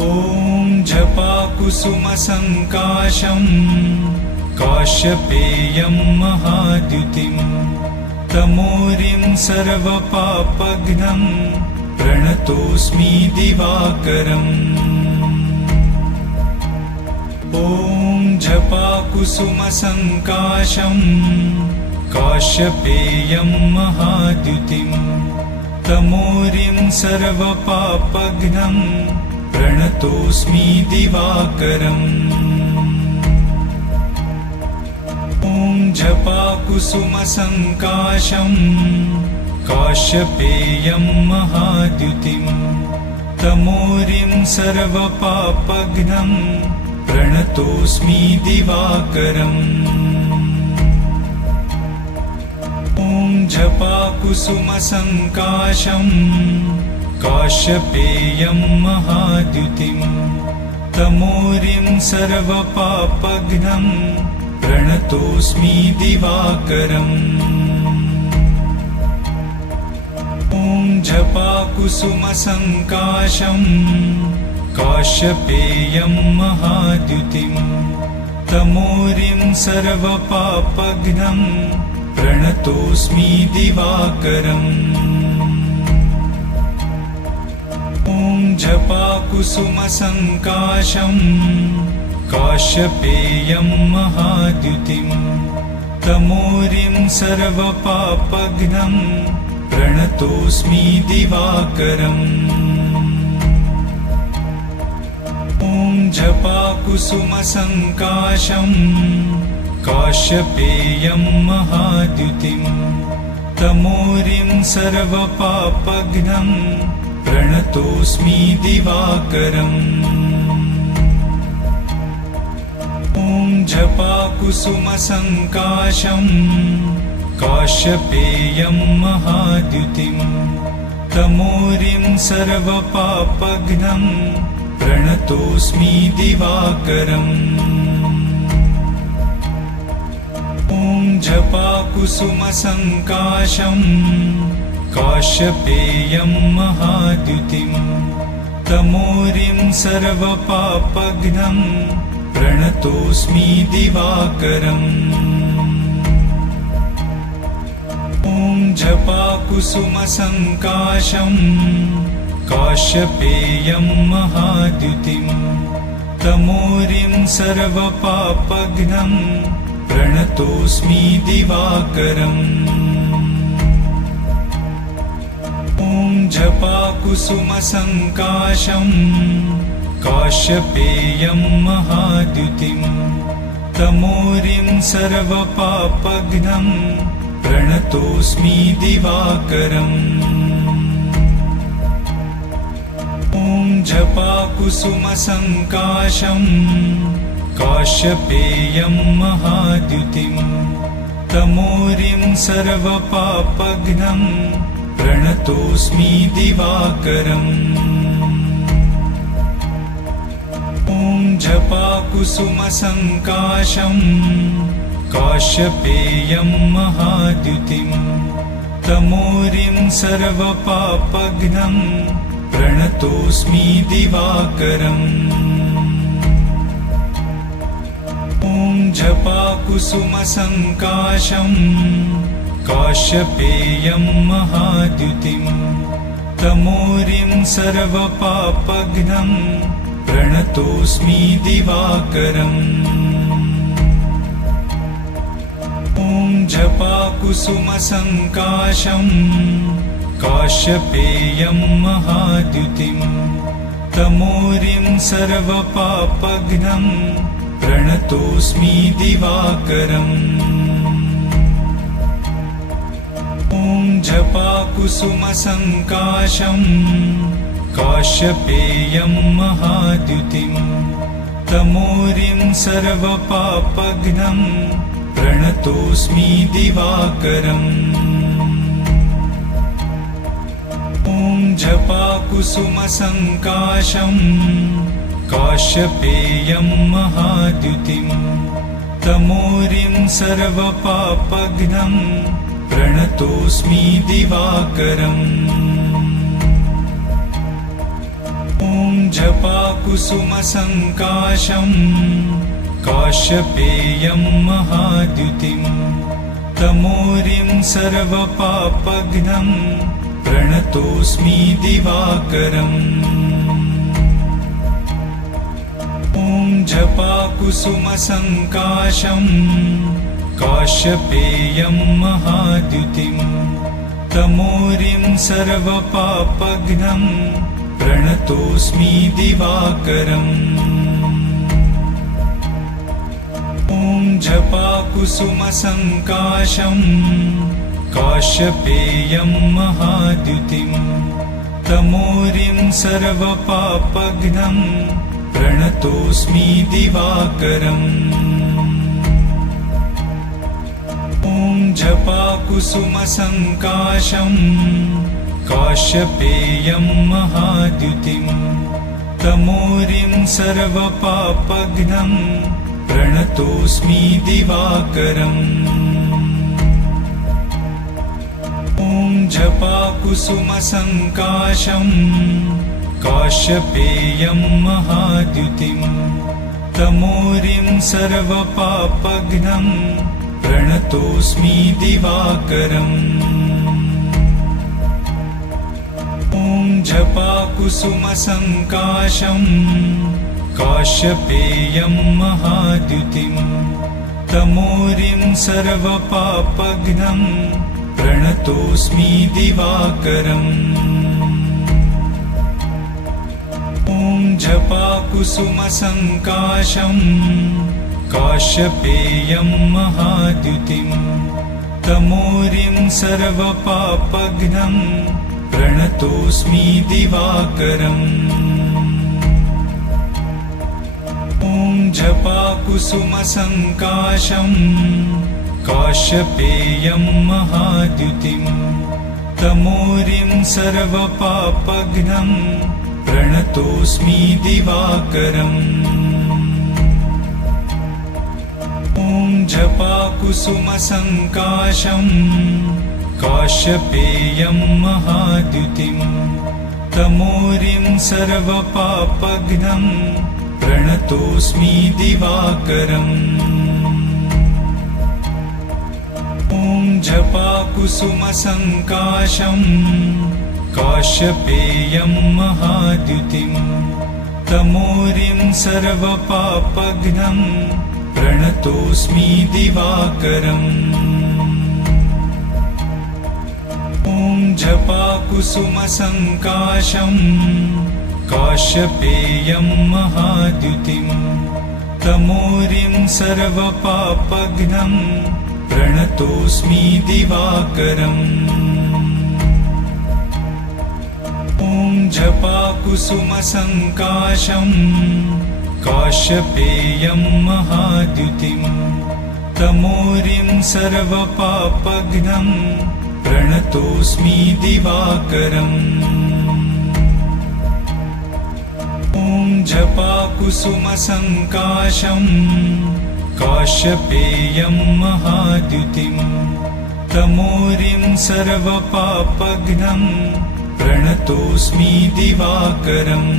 ॐ जपाकुसुमसङ्काशं काश्यपेयं महाद्युतिं तमोरिं सर्वपापघ्नं प्रणतोऽस्मि दिवाकरम्। ॐ जपाकुसुमसङ्काशं काश्यपेयं महाद्युतिं तमोरिं सर्वपापघ्नं प्रणतोऽस्मि दिवाकरम्। ॐ जपाकुसुमसङ्काशं काश्यपेयं महाद्युतिं तमोरिं सर्वपापघ्नं प्रणतोऽस्मि दिवाकरम्। ॐ जपाकुसुमसङ्काशं काश्यपेयं महाद्युतिं तमोरिं सर्वपापघ्नं प्रणतोऽस्मि दिवाकरम्। ॐ जपाकुसुमसङ्काशं काश्यपेयं महाद्युतिं तमोरिं सर्वपापघ्नं प्रणतोऽस्मि दिवाकरम्। ॐ जपाकुसुमसङ्काशं काश्यपेयं महाद्युतिं तमोरिं सर्वपापघ्नं प्रणतोऽस्मि दिवाकरम्। ॐ जपाकुसुमसङ्काशं काश्यपेयं महाद्युतिं तमोरिं सर्वपापघ्नं प्रणतोऽस्मि दिवाकरम्। ॐ जपाकुसुमसङ्काशं काश्यपेयं महाद्युतिं तमोरिं सर्वपापघ्नं प्रणतोऽस्मि दिवाकरम्। ॐ जपाकुसुमसङ्काशं काश्यपेयं महाद्युतिं तमोरिं सर्वपापघ्नं प्रणतोऽस्मि दिवाकरम्। ॐ जपाकुसुमसङ्काशं काश्यपेयं महाद्युतिं तमोरिं सर्वपापघ्नं प्रणतोऽस्मि दिवाकरम्। ॐ जपाकुसुमसङ्काशं काश्यपेयं महाद्युतिं तमोरिं सर्वपापघ्नं प्रणतोऽस्मि दिवाकरम्। ॐ जपाकुसुमसङ्काशं काश्यपेयं महाद्युतिं तमोरिं सर्वपापघ्नं प्रणतोऽस्मि दिवाकरम्। ॐ जपाकुसुमसङ्काशं काश्यपेयं महाद्युतिं तमोरिं सर्वपापघ्नं प्रणतोऽस्मि दिवाकरम्। ॐ जपाकुसुमसङ्काशं काश्यपेयं महाद्युतिं तमोरिं सर्वपापघ्नं प्रणतोऽस्मि दिवाकरम्। ॐ जपाकुसुमसङ्काशं काश्यपेयं महाद्युतिं तमोरिं सर्वपापघ्नं प्रणतोऽस्मि दिवाकरम्। ॐ जपाकुसुमसङ्काशं काश्यपेयं महाद्युतिं तमोरिं सर्वपापघ्नं प्रणतोऽस्मि दिवाकरम्। ॐ जपाकुसुमसङ्काशं काश्यपेयं महाद्युतिं तमोरिं सर्वपापघ्नं प्रणतोऽस्मि दिवाकरम्। ॐ जपाकुसुमसङ्काशम् काश्यपेयं महाद्युतिं तमोरिं सर्वपापघ्नं प्रणतोऽस्मि दिवाकरम् ॐ जपाकुसुमसङ्काशम् काश्यपेयं महाद्युतिं तमोरिं सर्वपापघ्नं प्रणतोऽस्मि दिवाकरम् ॐ जपाकुसुमसङ्काशम् काश्यपेयं महाद्युतिं तमोरिं सर्वपापघ्नं प्रणतोऽस्मि दिवाकरम् ॐ जपाकुसुमसङ्काशम् काश्यपेयं महाद्युतिं तमोरिं सर्वपापघ्नं प्रणतोऽस्मि दिवाकरम् ॐ जपाकुसुमसङ्काशम् काश्यपेयं महाद्युतिं तमोरिं सर्वपापघ्नं प्रणतोऽस्मि दिवाकरम् ॐ जपाकुसुमसङ्काशम् काश्यपेयं महाद्युतिं तमोरिं सर्वपापघ्नं प्रणतोऽस्मि दिवाकरम् ॐ जपाकुसुमसङ्काशम् काश्यपेयं महाद्युतिं तमोरिं सर्वपापघ्नं प्रणतोऽस्मि दिवाकरम् ॐ जपाकुसुमसङ्काशम् काश्यपेयं महाद्युतिं तमोरिं सर्वपापघ्नं प्रणतोऽस्मि दिवाकरम् ॐ जपाकुसुमसङ्काशम् काश्यपेयं महाद्युतिं तमोरिं सर्वपापघ्नं प्रणतोऽस्मि दिवाकरम् ॐ जपाकुसुमसङ्काशम् काश्यपेयं महाद्युतिं तमोरिं सर्वपापघ्नं प्रणतोऽस्मि दिवाकरम् ॐ जपाकुसुमसङ्काशम् काश्यपेयं महाद्युतिं तमोरिं सर्वपापघ्नं प्रणतोऽस्मि दिवाकरम् ॐ जपाकुसुमसङ्काशम् काश्यपेयं महाद्युतिं तमोरिं सर्वपापघ्नं प्रणतोऽस्मि दिवाकरम् ॐ जपाकुसुमसङ्काशम् काश्यपेयं महाद्युतिं तमोरिं सर्वपापघ्नं प्रणतोऽस्मि दिवाकरम्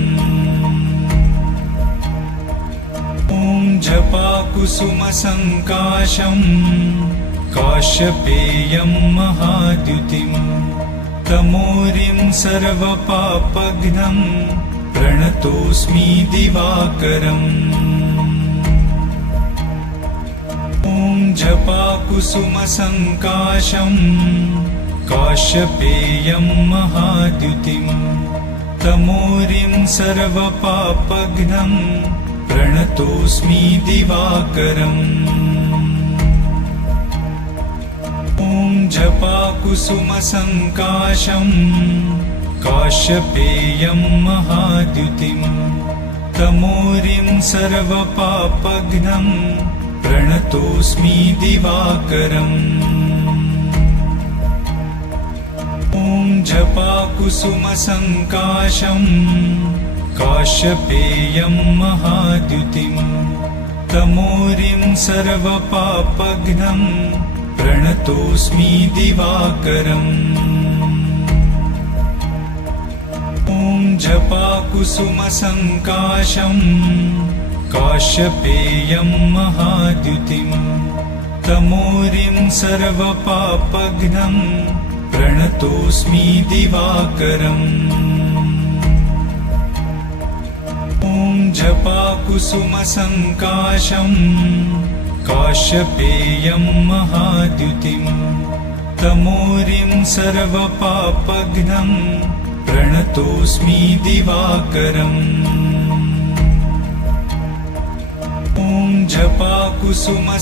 ॐ जपाकुसुमसङ्काशम् काश्यपेयं महाद्युतिं तमोरिं सर्वपापघ्नं प्रणतोऽस्मि दिवाकरम् ॐ जपाकुसुमसङ्काशम् काश्यपेयं महाद्युतिं तमोरिं सर्वपापघ्नं प्रणतोऽस्मि दिवाकरम् ॐ जपाकुसुमसङ्काशम् काश्यपेयं महाद्युतिं तमोरिं सर्वपापघ्नं प्रणतोऽस्मि दिवाकरम् ॐ जपाकुसुमसङ्काशम् काश्यपेयं महाद्युतिं तमोरिं सर्वपापघ्नं प्रणतोऽस्मि दिवाकरम् ॐ जपाकुसुमसङ्काशं काश्यपेयं महाद्युतिं तमोरिं सर्वपापघ्नं प्रणतोऽस्मि दिवाकरम् ॐ जपाकुसुमसङ्काशं काश्यपेयं महाद्युतिं तमोरिं सर्वपापघ्नं प्रणतोऽस्मि दिवाकरम् ॐ जपाकुसुमसङ्काशं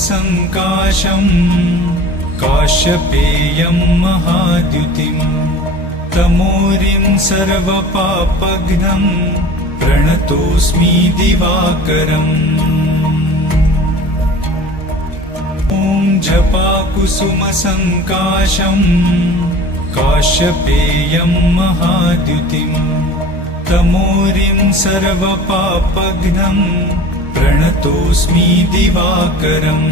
काश्यपेयं महाद्युतिं तमोरिं सर्वपापघ्नं प्रणतोऽस्मि दिवाकरम् ॐ जपाकुसुमसङ्काशं काश्यपेयं महाद्युतिं तमोरिं सर्वपापघ्नं प्रणतोऽस्मि दिवाकरम्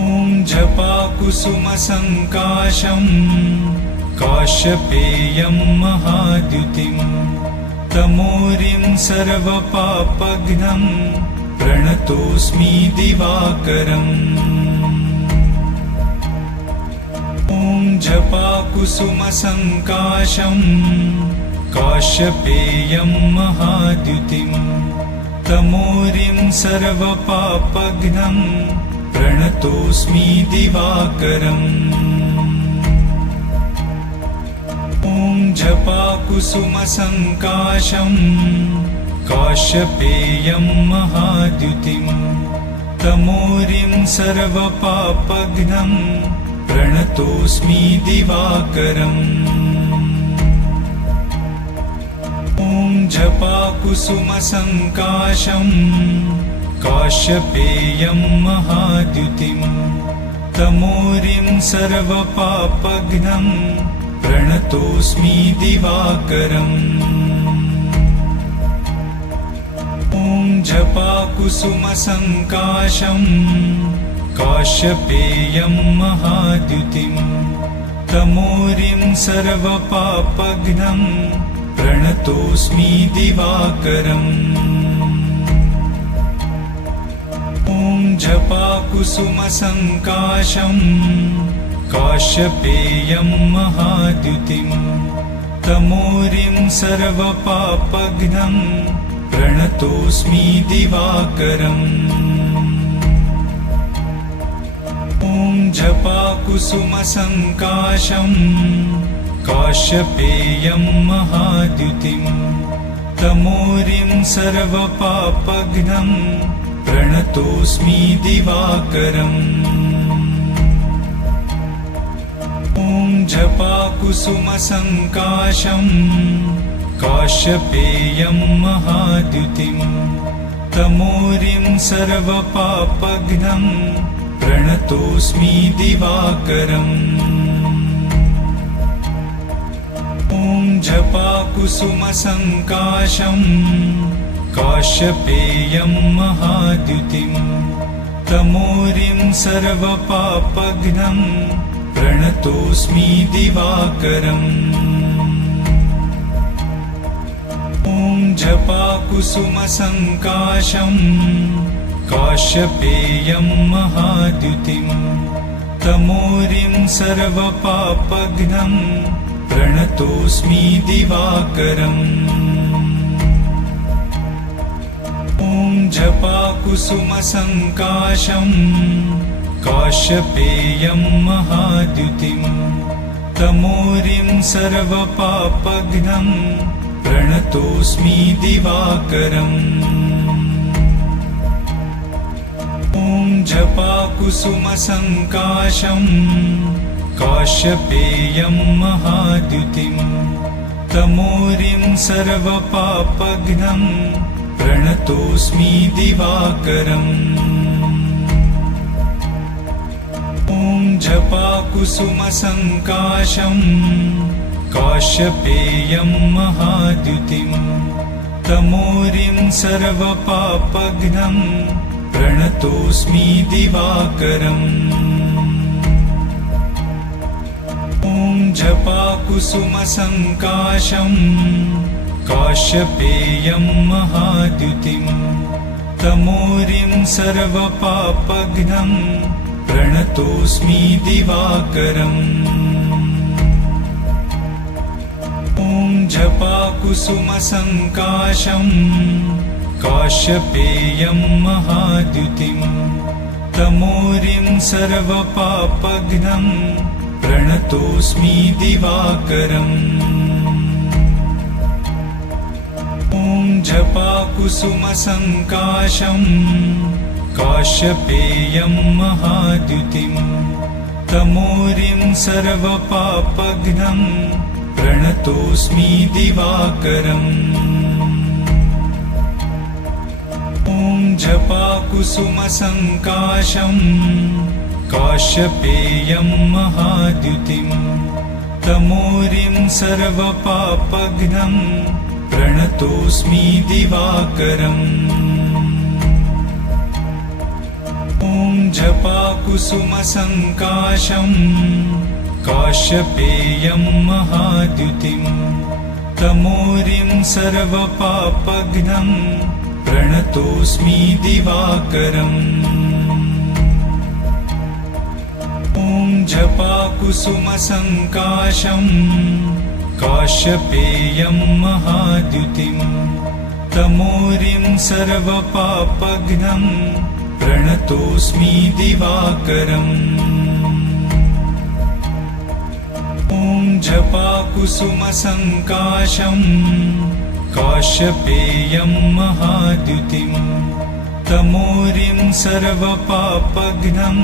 ॐ जपाकुसुमसङ्काशं काश्यपेयं महाद्युतिं तमोरिं सर्वपापघ्नं प्रणतोऽस्मि दिवाकरम् ॐ जपाकुसुमसङ्काशं काश्यपेयं महाद्युतिं तमोरिं सर्वपापघ्नं प्रणतोऽस्मि दिवाकरम् ॐ जपाकुसुमसङ्काशं काश्यपेयं महाद्युतिं तमोरिं सर्वपापघ्नं प्रणतोऽस्मि दिवाकरम् ॐ जपाकुसुमसङ्काशं काश्यपेयं महाद्युतिं तमोरिं सर्वपापघ्नं प्रणतोऽस्मि दिवाकरम् ॐ जपाकुसुमसङ्काशं काश्यपेयं महाद्युतिं तमोरिं सर्वपापघ्नं प्रणतोऽस्मि दिवाकरम् ॐ जपाकुसुमसङ्काशं काश्यपेयं महाद्युतिं तमोरिं सर्वपापघ्नं प्रणतोऽस्मि दिवाकरम् ॐ जपाकुसुमसङ्काशं काश्यपेयं महाद्युतिं तमोरिं सर्वपापघ्नं प्रणतोऽस्मि दिवाकरम् ॐ जपाकुसुमसङ्काशं काश्यपेयं महाद्युतिं तमोरिं सर्वपापघ्नं प्रणतोऽस्मि दिवाकरम् ॐ जपाकुसुमसङ्काशं काश्यपेयं महाद्युतिं तमोरिं सर्वपापघ्नं प्रणतोऽस्मि दिवाकरम् ॐ जपाकुसुमसङ्काशं काश्यपेयं महाद्युतिं तमोरिं सर्वपापघ्नं प्रणतोऽस्मि दिवाकरम् ॐ जपाकुसुमसङ्काशं काश्यपेयं महाद्युतिं तमोरिं सर्वपापघ्नं प्रणतोऽस्मि दिवाकरम् ॐ जपाकुसुमसङ्काशं काश्यपेयं महाद्युतिं तमोरिं सर्वपापघ्नं प्रणतोऽस्मि दिवाकरम् ॐ जपाकुसुमसङ्काशं काश्यपेयं महाद्युतिं तमोरिं सर्वपापघ्नं प्रणतोऽस्मि दिवाकरम् ॐ जपाकुसुमसङ्काशम् काश्यपेयं महाद्युतिं तमोरिं सर्वपापघ्नं प्रणतोऽस्मि दिवाकरम् ॐ जपाकुसुमसङ्काशम् काश्यपेयं महाद्युतिं तमोरिं सर्वपापघ्नं प्रणतोऽस्मि दिवाकरम् ॐ जपाकुसुमसङ्काशम् काश्यपेयं महाद्युतिं तमोरिं सर्वपापघ्नं प्रणतोऽस्मि दिवाकरम् ॐ जपाकुसुमसङ्काशम् काश्यपेयं महाद्युतिं तमोरिं सर्वपापघ्नं प्रणतोऽस्मि दिवाकरम् ॐ जपाकुसुमसङ्काशम् काश्यपेयं महाद्युतिं तमोरिं सर्वपापघ्नं प्रणतोऽस्मि दिवाकरम् ॐ जपाकुसुमसङ्काशम् काश्यपेयं महाद्युतिं तमोरिं सर्वपापघ्नं प्रणतोऽस्मि दिवाकरम् ॐ जपाकुसुमसङ्काशम् काश्यपेयं महाद्युतिं तमोरिं सर्वपापघ्नं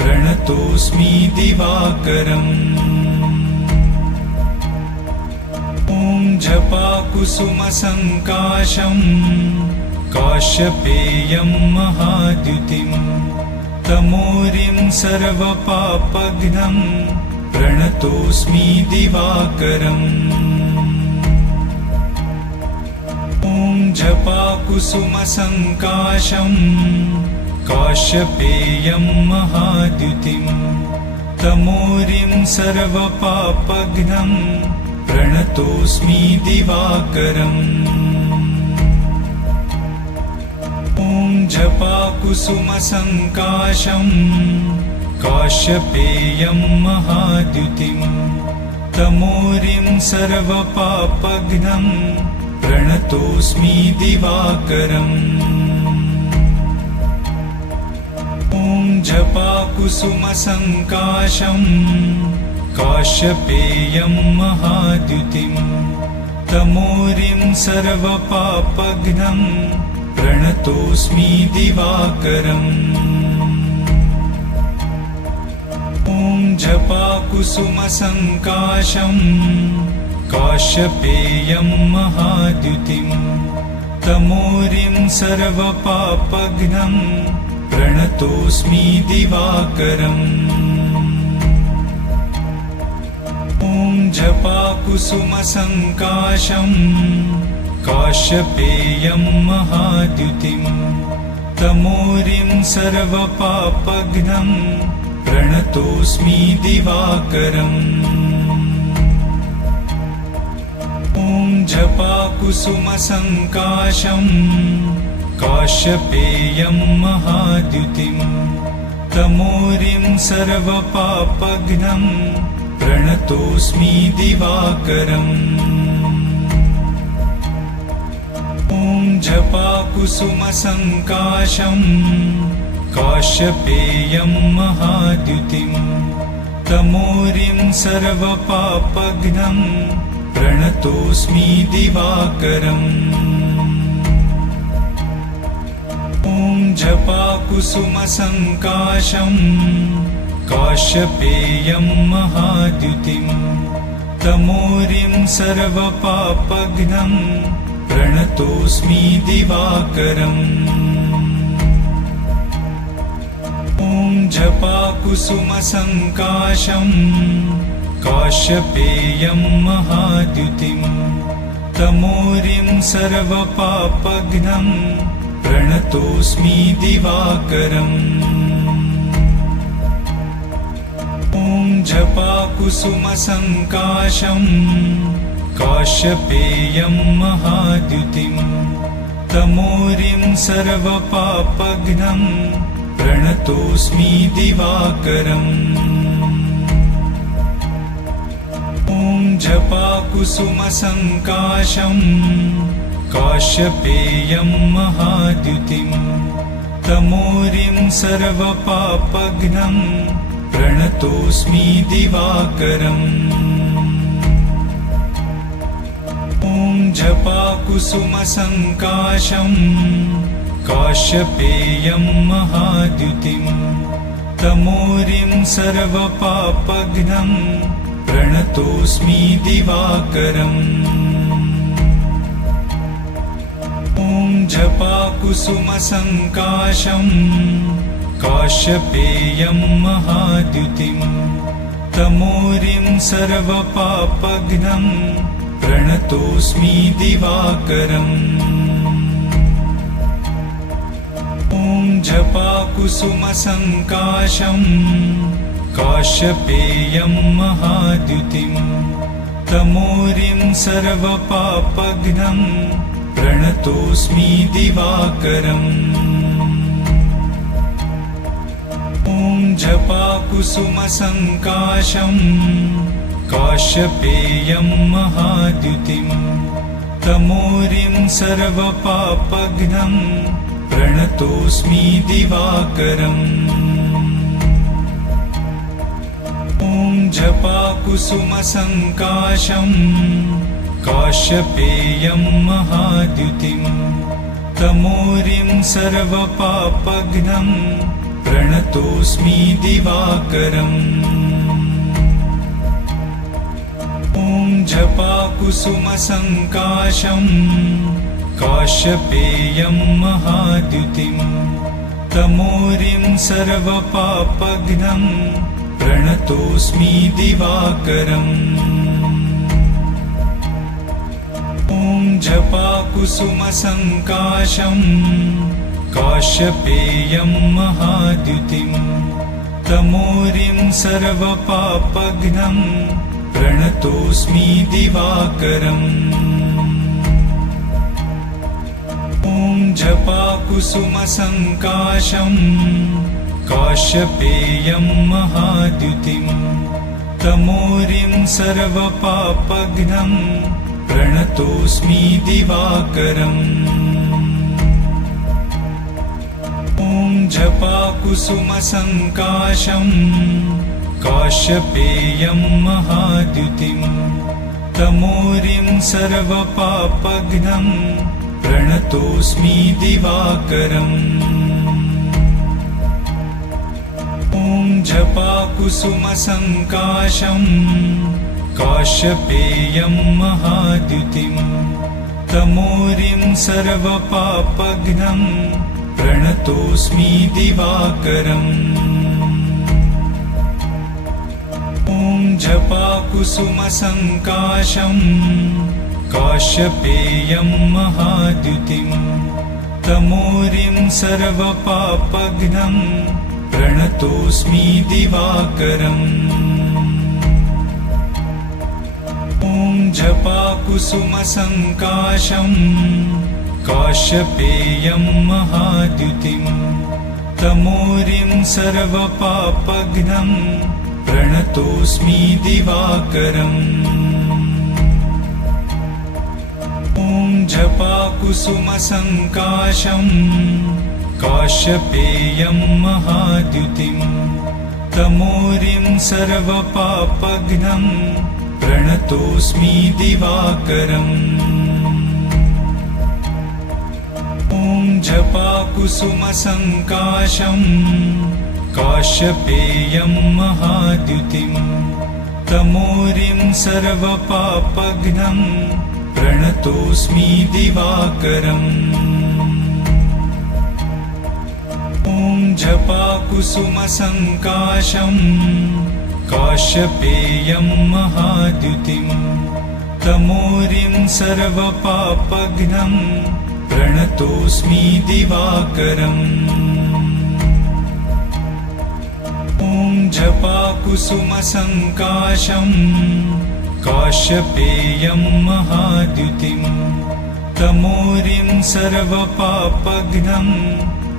प्रणतोऽस्मि दिवाकरम् ॐ जपाकुसुमसङ्काशम् काश्यपेयं महाद्युतिं तमोरिं सर्वपापघ्नं प्रणतोऽस्मि दिवाकरम् ॐ जपाकुसुमसङ्काशम् काश्यपेयं महाद्युतिं तमोरिं सर्वपापघ्नं प्रणतोऽस्मि दिवाकरम् ॐ जपाकुसुमसङ्काशम् काश्यपेयं महाद्युतिं तमोरिं सर्वपापघ्नं प्रणतोऽस्मि दिवाकरम् ॐ जपाकुसुमसङ्काशम् काश्यपेयं महाद्युतिं तमोरिं सर्वपापघ्नं प्रणतोऽस्मि दिवाकरम् ॐ जपाकुसुमसङ्काशम् काश्यपेयं महाद्युतिं तमोरिं सर्वपापघ्नं प्रणतोऽस्मि दिवाकरम् ॐ जपाकुसुमसङ्काशम् काश्यपेयं महाद्युतिं तमोरिं सर्वपापघ्नं प्रणतोऽस्मि दिवाकरम् ॐ जपाकुसुमसङ्काशम् काश्यपेयं महाद्युतिं तमोरिं सर्वपापघ्नं प्रणतोऽस्मि दिवाकरम् ॐ जपाकुसुमसङ्काशम् काश्यपेयं महाद्युतिं तमोरिं सर्वपापघ्नं प्रणतोऽस्मि दिवाकरम् ॐ जपाकुसुमसङ्काशम् काश्यपेयं महाद्युतिं तमोरिं सर्वपापघ्नं प्रणतोऽस्मि दिवाकरम् ॐ जपाकुसुमसङ्काशम् काश्यपेयं महाद्युतिं तमोरिं सर्वपापघ्नं प्रणतोऽस्मि दिवाकरम् ॐ जपाकुसुमसङ्काशम् काश्यपेयं महाद्युतिं तमोरिं सर्वपापघ्नं प्रणतोऽस्मि दिवाकरम् ॐ जपाकुसुमसङ्काशम् काश्यपेयं महाद्युतिं तमोरिं सर्वपापघ्नं प्रणतोऽस्मि दिवाकरम् ॐ जपाकुसुमसङ्काशम् काश्यपेयं महाद्युतिं तमोरिं सर्वपापघ्नं प्रणतोऽस्मि दिवाकरम् ॐ जपाकुसुमसङ्काशम् काश्यपेयं महाद्युतिं तमोरिं सर्वपापघ्नं प्रणतोऽस्मि दिवाकरम् ॐ जपाकुसुमसङ्काशम् काश्यपेयं महाद्युतिं तमोरिं सर्वपापघ्नं प्रणतोऽस्मि दिवाकरम् ॐ जपाकुसुमसङ्काशम् काश्यपेयं महाद्युतिं तमोरिं सर्वपापघ्नं प्रणतोऽस्मि दिवाकरम् ॐ जपाकुसुमसङ्काशम् काश्यपेयं महाद्युतिं तमोरिं सर्वपापघ्नं प्रणतोऽस्मि दिवाकरम् ॐ जपाकुसुमसङ्काशम् काश्यपेयं महाद्युतिं तमोरिं सर्वपापघ्नं प्रणतोऽस्मि दिवाकरम् ॐ जपाकुसुमसङ्काशम् काश्यपेयं महाद्युतिं तमोरिं सर्वपापघ्नं प्रणतोऽस्मि दिवाकरम् ॐ जपाकुसुमसङ्काशम् काश्यपेयं महाद्युतिं तमोरिं सर्वपापघ्नं प्रणतोऽस्मि दिवाकरम् ॐ जपाकुसुमसङ्काशम् काश्यपेयं महाद्युतिं तमोरिं सर्वपापघ्नं प्रणतोऽस्मि दिवाकरम् ॐ जपाकुसुमसङ्काशम् काश्यपेयं महाद्युतिं तमोरिं सर्वपापघ्नं प्रणतोऽस्मि दिवाकरम् ॐ जपाकुसुमसङ्काशम् काश्यपेयं महाद्युतिं तमोरिं सर्वपापघ्नं प्रणतोऽस्मि दिवाकरम् ॐ जपाकुसुमसङ्काशम् काश्यपेयं महाद्युतिं तमोरिं सर्वपापघ्नं प्रणतोऽस्मि दिवाकरम् ॐ जपाकुसुमसङ्काशम् काश्यपेयं महाद्युतिं तमोरिं सर्वपापघ्नं प्रणतोऽस्मि दिवाकरम् ॐ जपाकुसुमसङ्काशम् काश्यपेयं महाद्युतिं तमोरिं सर्वपापघ्नं प्रणतोऽस्मि दिवाकरम् ॐ जपाकुसुमसङ्काशम् काश्यपेयं महाद्युतिं तमोरिं सर्वपापघ्नं प्रणतोऽस्मि दिवाकरम् ॐ जपाकुसुमसङ्काशं काश्यपेयं महाद्युतिं तमोरिं सर्वपापघ्नं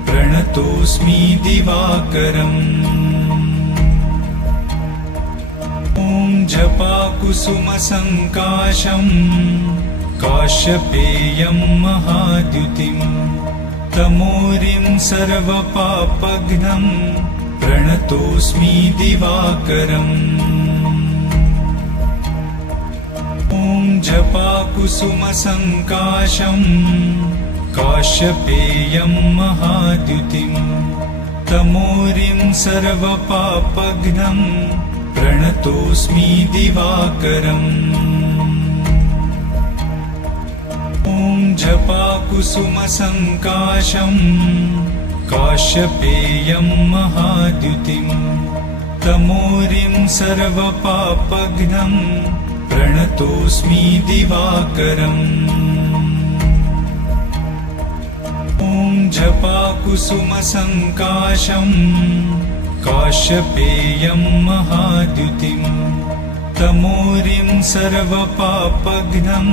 प्रणतोऽस्मि दिवाकरम् ॐ जपाकुसुमसङ्काशं काश्यपेयं महाद्युतिं तमोरिं सर्वपापघ्नं प्रणतोऽस्मि दिवाकरम् ॐ जपाकुसुमसङ्काशं काश्यपेयं महाद्युतिं तमोरिं सर्वपापघ्नं प्रणतोऽस्मि दिवाकरम् ॐ जपाकुसुमसङ्काशं काश्यपेयं महाद्युतिं तमोरिं सर्वपापघ्नं प्रणतोऽस्मि दिवाकरम् ॐ जपाकुसुमसङ्काशं काश्यपेयं महाद्युतिं तमोरिं सर्वपापघ्नं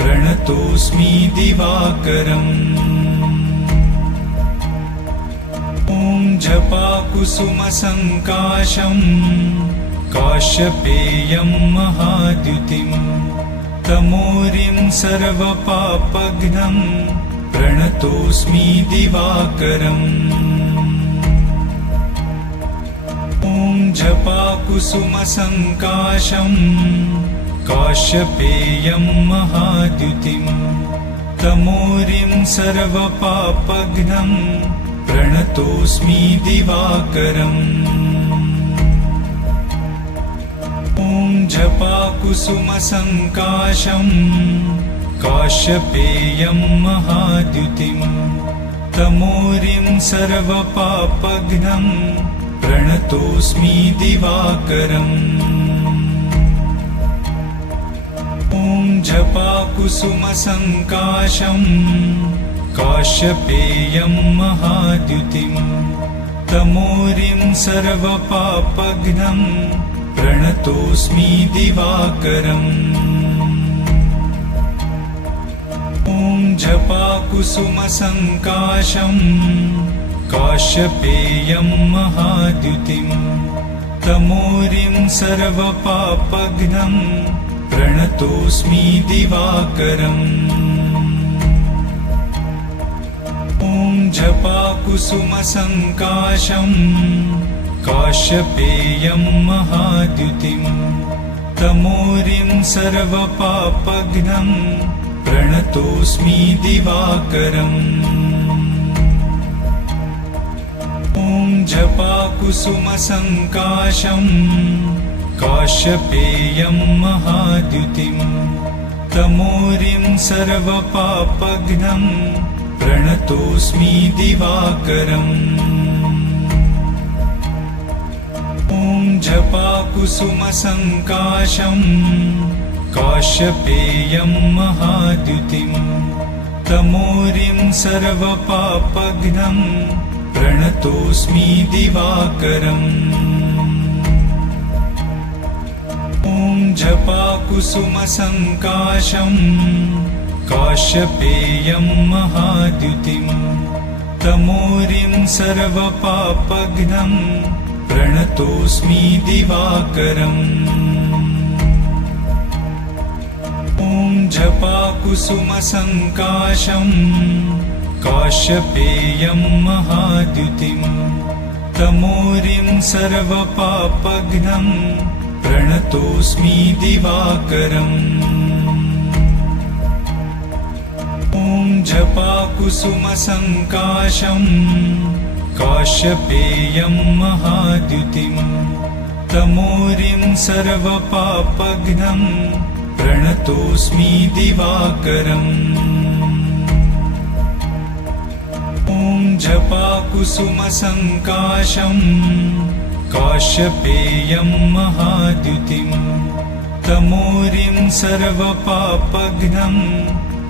प्रणतोऽस्मि दिवाकरम् ॐ जपाकुसुमसङ्काशं काश्यपेयं महाद्युतिं तमोरिं सर्वपापघ्नं प्रणतोऽस्मि दिवाकरम् ॐ जपाकुसुमसङ्काशं काश्यपेयं महाद्युतिं तमोरिं सर्वपापघ्नं प्रणतोऽस्मि दिवाकरम् ॐ जपाकुसुमसङ्काशं काश्यपेयं महाद्युतिं तमोरिं सर्वपापघ्नं प्रणतोऽस्मि दिवाकरम् ॐ जपाकुसुमसङ्काशं काश्यपेयं महाद्युतिं तमोरिं सर्वपापघ्नं प्रणतोऽस्मि दिवाकरम् ॐ जपाकुसुमसङ्काशं काश्यपेयं महाद्युतिं तमोरिं सर्वपापघ्नं प्रणतोऽस्मि दिवाकरम् ॐ जपाकुसुमसङ्काशं काश्यपेयं महाद्युतिं तमोरिं सर्वपापघ्नं प्रणतोऽस्मि दिवाकरम् ॐ जपाकुसुमसङ्काशं काश्यपेयं महाद्युतिं तमोरिं सर्वपापघ्नं प्रणतोऽस्मि दिवाकरम् ॐ जपाकुसुमसङ्काशं काश्यपेयं महाद्युतिं तमोरिं सर्वपापघ्नं प्रणतोऽस्मि दिवाकरम् ॐ जपाकुसुमसङ्काशं काश्यपेयं महाद्युतिं तमोरिं सर्वपापघ्नं प्रणतोऽस्मि दिवाकरम् ॐ जपाकुसुमसङ्काशं काश्यपेयं महाद्युतिं तमोरिं सर्वपापघ्नं प्रणतोऽस्मि दिवाकरम् ॐ जपाकुसुमसङ्काशं काश्यपेयं महाद्युतिं तमोरिं सर्वपापघ्नं प्रणतोऽस्मि दिवाकरम् ॐ जपाकुसुमसङ्काशं काश्यपेयं महाद्युतिं तमोरिं सर्वपापघ्नं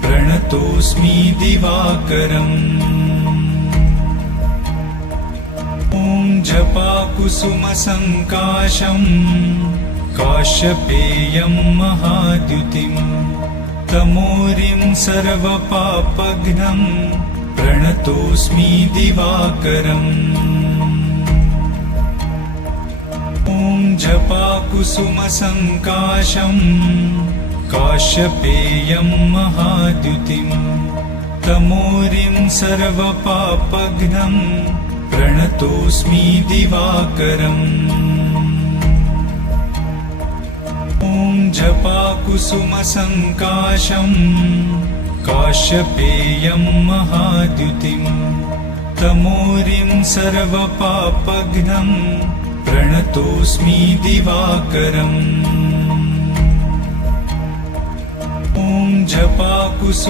प्रणतोऽस्मि दिवाकरम् ॐ जपाकुसुमसङ्काशम् काश्यपेयं महाद्युतिं तमोरिं सर्वपापघ्नं प्रणतोऽस्मि दिवाकरम् ॐ जपाकुसुमसङ्काशम् काश्यपेयं महाद्युतिं तमोरिं सर्वपापघ्नं प्रणतोऽस्मि दिवाकरम् ॐ जपाकुसुमसङ्काशम् काश्यपेयं महाद्युतिं तमोरिं सर्वपापघ्नं प्रणतोऽस्मि दिवाकरम् ॐ जपाकुसुमसङ्काशम्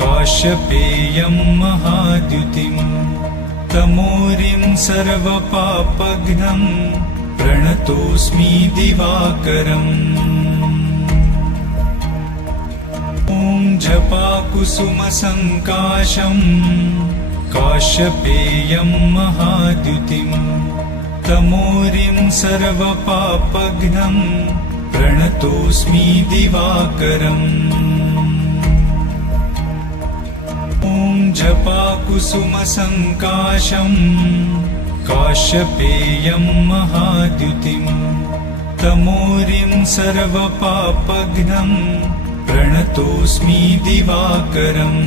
काश्यपेयं महाद्युतिं तमोरिं सर्वपापघ्नं प्रणतोऽस्मि दिवाकरम् ॐ जपाकुसुमसङ्काशम् काश्यपेयं महाद्युतिं तमोरिं सर्वपापघ्नं प्रणतोऽस्मि दिवाकरम् ॐ जपाकुसुमसङ्काशम् काश्यपेयं महाद्युतिं तमोरिं सर्वपापघ्नं प्रणतोऽस्मि दिवाकरम्